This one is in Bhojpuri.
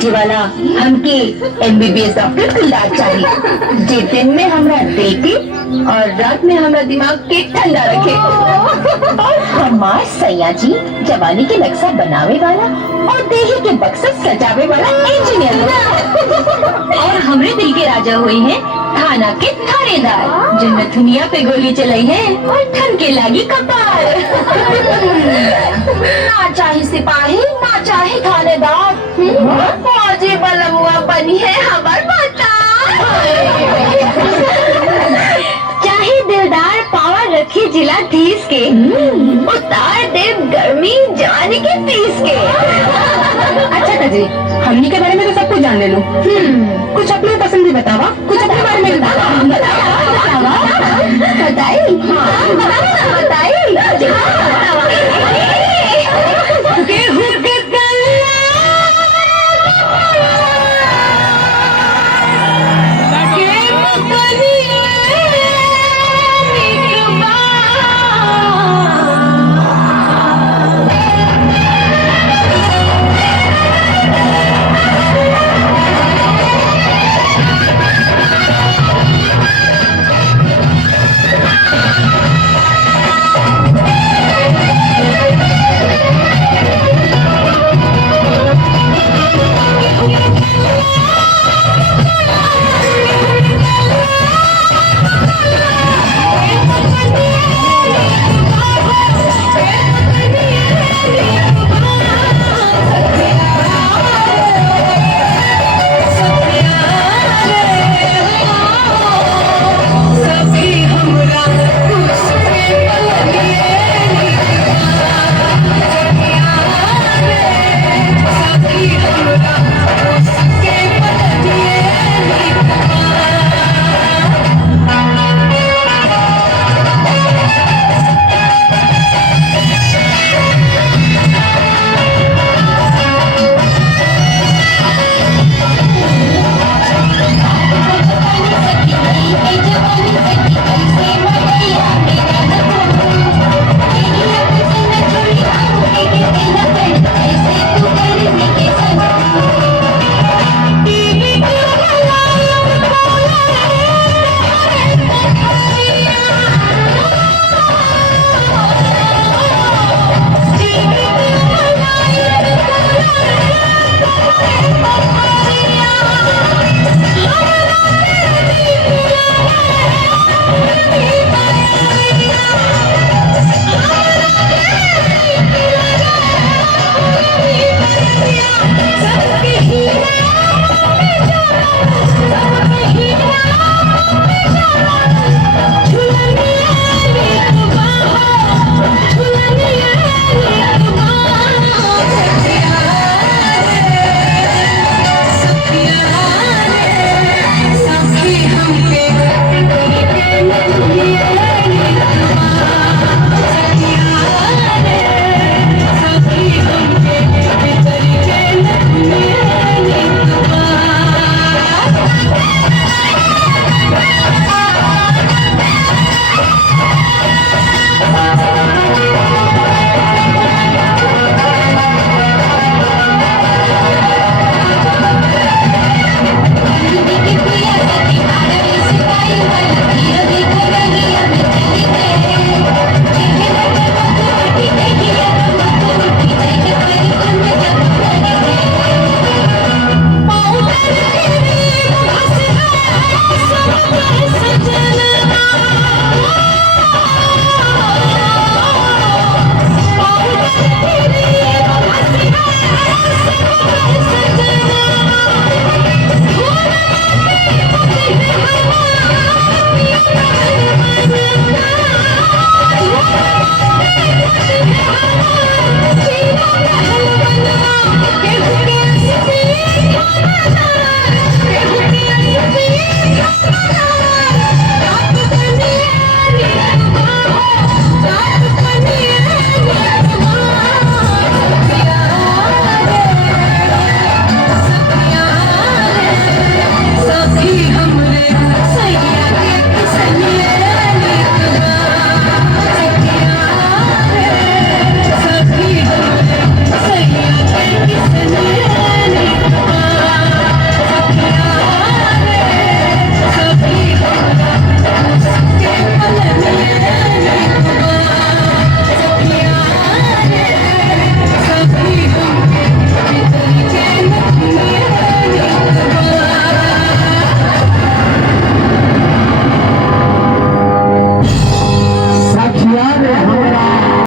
बैठे वाला हमके MBBS डॉक्टर के इलाज चाहिए, जे दिन में हमरा दिल के और रात में हमरा दिमाग के ठंडा रखे। और हमार सैया जी जवानी के नक्शा बनावे वाला और देही के बक्सर सजावे वाला इंजीनियर। और हमरे दिल के राजा हुई है थाना के थानेदार, जो नथुनिया पे गोली चलाई है और ठन के लागी कपार। ना चाहे सिपाही ना चाहे थानेदार, फौजी बलमुआ बनी है हमार माता। चाहे दिलदार पावर रखी जिला धीस के, उतार दे गर्मी जवानी के पीस के। अच्छा ताजी, हमनी के बारे में तो सब कुछ जान ले लो। कुछ अपने पसंद भी बतावा, कुछ अपने बारे में बतावा। बताई बताई।